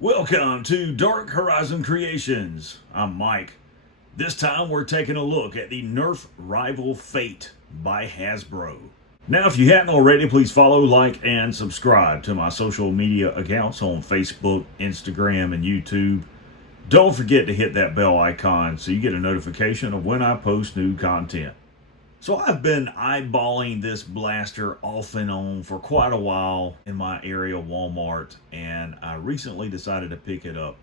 Welcome to Dark Horizon Creations. I'm Mike. This time we're taking a look at the Nerf Rival Fate by Hasbro. Now, if you hadn't already, please follow, like, and subscribe to my social media accounts on Facebook, Instagram, and YouTube. Don't forget to hit that bell icon so you get a notification of when I post new content. So I've been eyeballing this blaster off and on for quite a while in my area Walmart, and I recently decided to pick it up.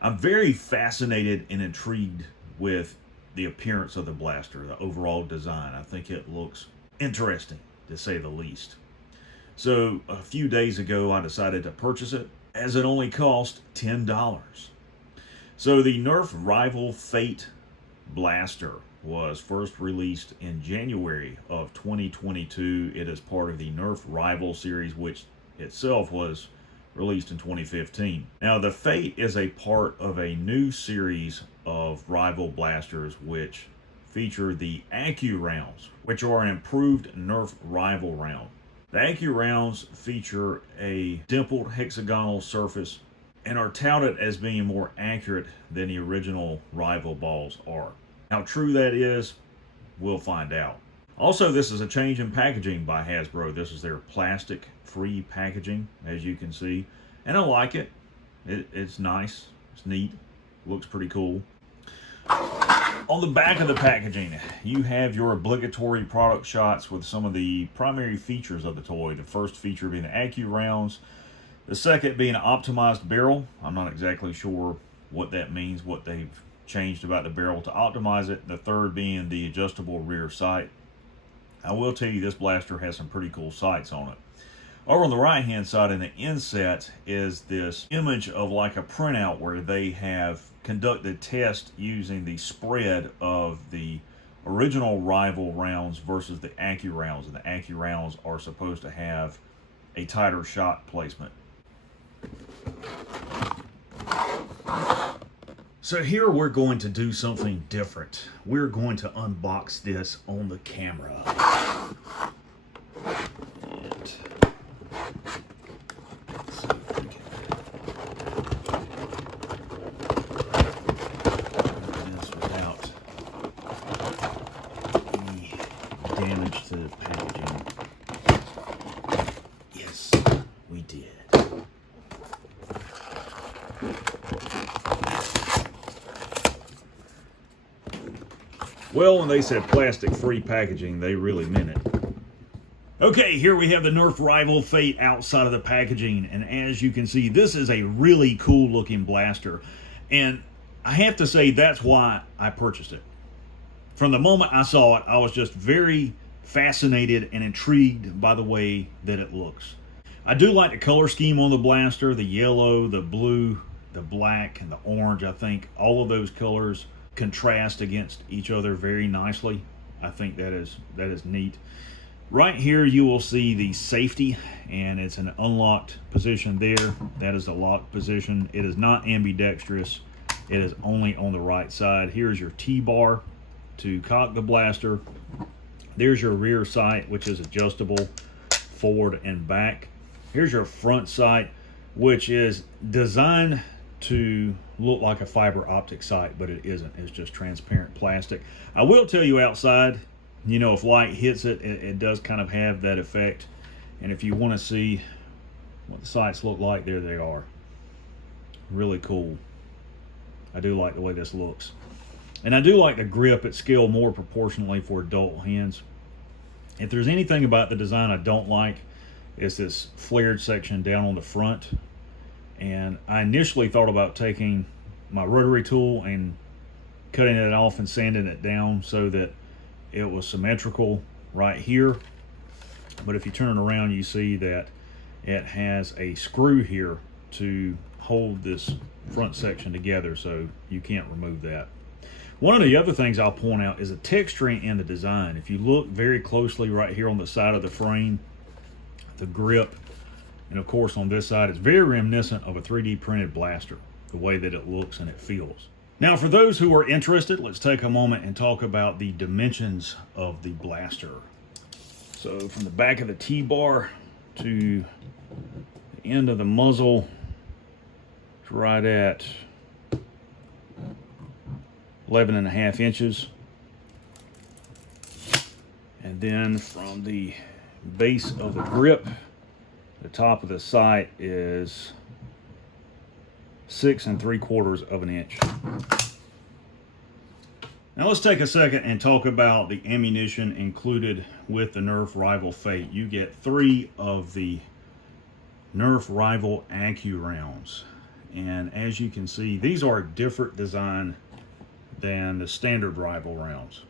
I'm very fascinated and intrigued with the appearance of the blaster, the overall design. I think it looks interesting, to say the least. So a few days ago I decided to purchase it, as it only cost $10. So the Nerf Rival Fate blaster was first released in January of 2022. It is part of the Nerf Rival series, which itself was released in 2015. Now, the Fate is a part of a new series of Rival blasters which feature the Accu rounds, which are an improved Nerf Rival round. The Accu rounds feature a dimpled hexagonal surface and are touted as being more accurate than the original Rival balls are. How true that is, we'll find out. Also, this is a change in packaging by Hasbro. This is their plastic-free packaging, as you can see. And I like it. It's nice. It's neat. Looks pretty cool. On the back of the packaging, you have your obligatory product shots with some of the primary features of the toy. The first feature being the Accu rounds. The second being an optimized barrel. I'm not exactly sure what that means, what they've changed about the barrel to optimize it. The third being the adjustable rear sight. I will tell you, this blaster has some pretty cool sights on it. Over on the right hand side in the inset is this image of like a printout where they have conducted tests using the spread of the original Rival rounds versus the Accu rounds, and the Accu rounds are supposed to have a tighter shot placement. So here we're going to do something different. We're going to unbox this on the camera. And let's see if we can do this without any damage to the packaging. Yes, we did. Well, when they said plastic-free packaging, they really meant it. Okay, here we have the Nerf Rival Fate outside of the packaging, and as you can see, this is a really cool-looking blaster, and I have to say that's why I purchased it. From the moment I saw it, I was just very fascinated and intrigued by the way that it looks. I do like the color scheme on the blaster, the yellow, the blue, the black, and the orange. I think all of those colors contrast against each other very nicely. I think that is neat. Right here you will see the safety, and it's an unlocked position there. That is the lock position. It is not ambidextrous. It is only on the right side. Here's your T-bar to cock the blaster. There's your rear sight, which is adjustable forward and back. Here's your front sight, which is designed to look like a fiber optic sight, but it isn't. It's just transparent plastic. I will tell you, outside, you know, if light hits it, it does kind of have that effect. And if you want to see what the sights look like, there they are. Really cool. I do like the way this looks. And I do like the grip. It's scaled more proportionally for adult hands. If there's anything about the design I don't like, it's this flared section down on the front. And I initially thought about taking my rotary tool and cutting it off and sanding it down so that it was symmetrical right here. But if you turn it around, you see that it has a screw here to hold this front section together, so you can't remove that. One of the other things I'll point out is the texturing in the design. If you look very closely right here on the side of the frame, the grip, and of course on this side, it's very reminiscent of a 3D printed blaster, the way that it looks and it feels. Now, for those who are interested, let's take a moment and talk about the dimensions of the blaster. So from the back of the T-bar to the end of the muzzle, right at 11.5 inches. And then from the base of the grip, the top of the sight is 6 3/4 of an inch. Now let's take a second and talk about the ammunition included with the Nerf Rival Fate. You get 3 of the Nerf Rival Accu rounds. And as you can see, these are a different design than the standard Rival rounds.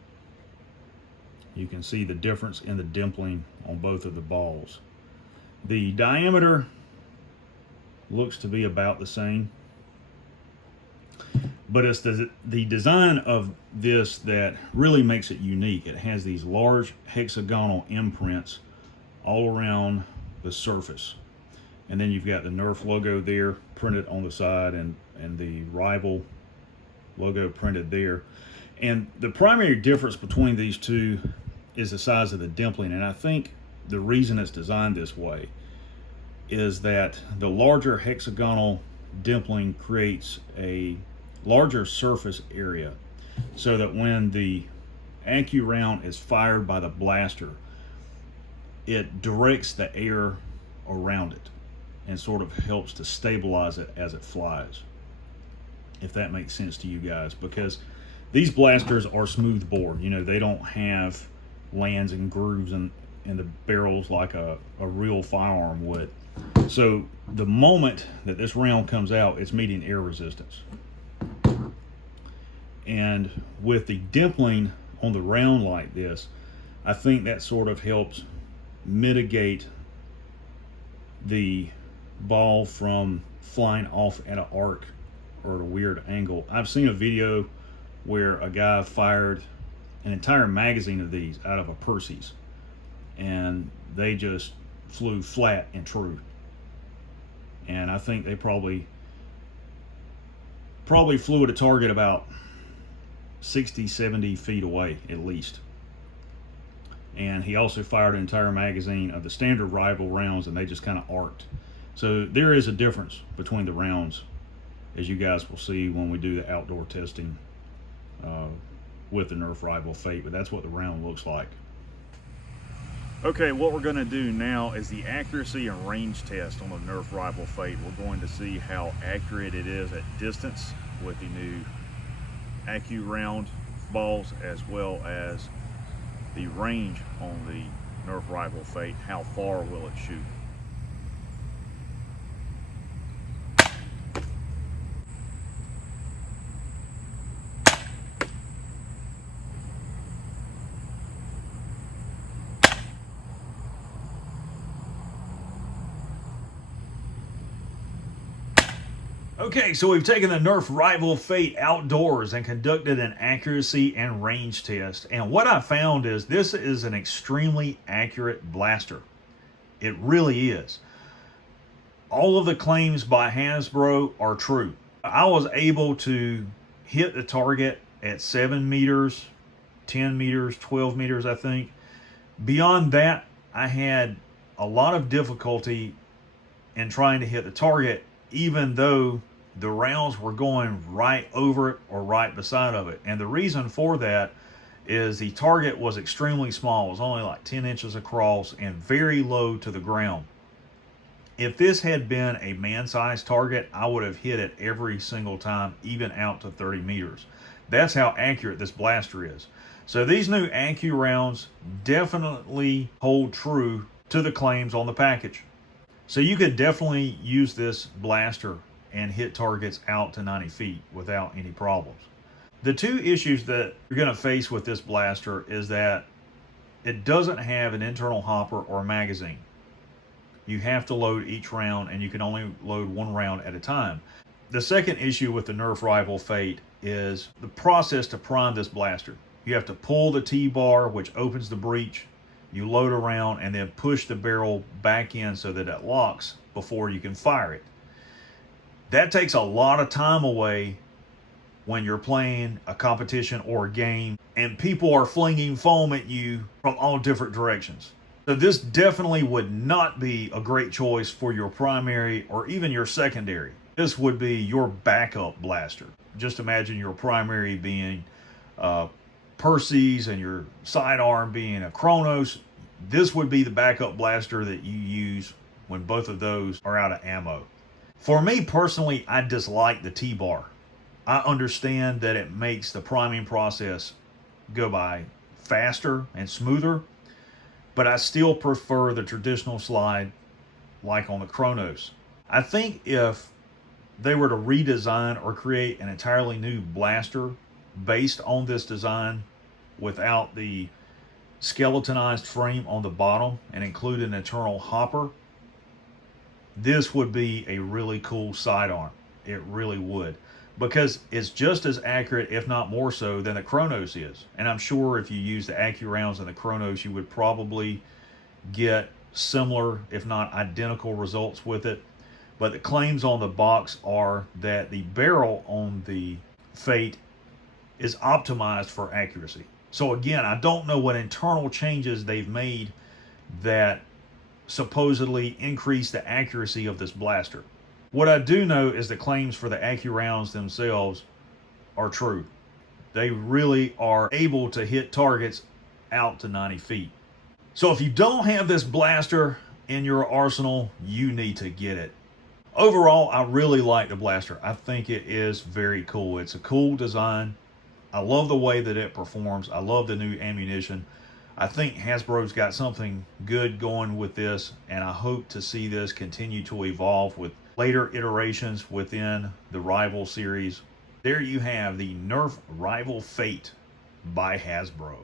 You can see the difference in the dimpling on both of the balls. The diameter looks to be about the same, but it's the design of this that really makes it unique. It has these large hexagonal imprints all around the surface. And then you've got the Nerf logo there printed on the side, and the Rival logo printed there. And the primary difference between these two is the size of the dimpling. And I think the reason it's designed this way is that the larger hexagonal dimpling creates a larger surface area, so that when the Accu round is fired by the blaster, it directs the air around it and sort of helps to stabilize it as it flies, if that makes sense to you guys. Because these blasters are smooth bore, you know, they don't have lands and grooves in the barrels like a real firearm would. So the moment that this round comes out, it's meeting air resistance. And with the dimpling on the round like this, I think that sort of helps mitigate the ball from flying off at an arc or at a weird angle. I've seen a video where a guy fired an entire magazine of these out of a Percy's, and they just flew flat and true. And I think they probably flew at a target about 60-70 feet away at least. And he also fired an entire magazine of the standard Rival rounds, and they just kind of arced. So there is a difference between the rounds, as you guys will see when we do the outdoor testing with the Nerf Rival Fate. But that's what the round looks like. Okay, what we're going to do now is the accuracy and range test on the Nerf Rival Fate. We're going to see how accurate it is at distance with the new Accu round balls, as well as the range on the Nerf Rival Fate. How far will it shoot? Okay, so we've taken the Nerf Rival Fate outdoors and conducted an accuracy and range test. And what I found is this is an extremely accurate blaster. It really is. All of the claims by Hasbro are true. I was able to hit the target at 7 meters, 10 meters, 12 meters, I think. Beyond that, I had a lot of difficulty in trying to hit the target, even though the rounds were going right over it or right beside of it. And the reason for that is the target was extremely small. It was only like 10 inches across and very low to the ground. If this had been a man-sized target, I would have hit it every single time, even out to 30 meters. That's how accurate this blaster is. So these new Accu rounds definitely hold true to the claims on the package. So you could definitely use this blaster and hit targets out to 90 feet without any problems. The two issues that you're going to face with this blaster is that it doesn't have an internal hopper or magazine. You have to load each round, and you can only load one round at a time. The second issue with the Nerf Rival Fate is the process to prime this blaster. You have to pull the T-bar, which opens the breech. You load a round and then push the barrel back in so that it locks before you can fire it. That takes a lot of time away when you're playing a competition or a game and people are flinging foam at you from all different directions. So this definitely would not be a great choice for your primary or even your secondary. This would be your backup blaster. Just imagine your primary being Percy's and your sidearm being a Chronos. This would be the backup blaster that you use when both of those are out of ammo. For me personally, I dislike the T-bar. I understand that it makes the priming process go by faster and smoother, but I still prefer the traditional slide like on the Chronos. I think if they were to redesign or create an entirely new blaster based on this design without the skeletonized frame on the bottom and include an internal hopper, this would be a really cool sidearm. It really would, because it's just as accurate, if not more so, than the Chronos is. And I'm sure if you use the AccuRounds and the Chronos, you would probably get similar, if not identical, results with it. But the claims on the box are that the barrel on the Fate is optimized for accuracy. So again, I don't know what internal changes they've made that supposedly increase the accuracy of this blaster. What I do know is the claims for the AccuRounds themselves are true. They really are able to hit targets out to 90 feet. So if you don't have this blaster in your arsenal, you need to get it. Overall, I really like the blaster. I think it is very cool. It's a cool design. I love the way that it performs. I love the new ammunition. I think Hasbro's got something good going with this, and I hope to see this continue to evolve with later iterations within the Rival series. There you have the Nerf Rival Fate by Hasbro.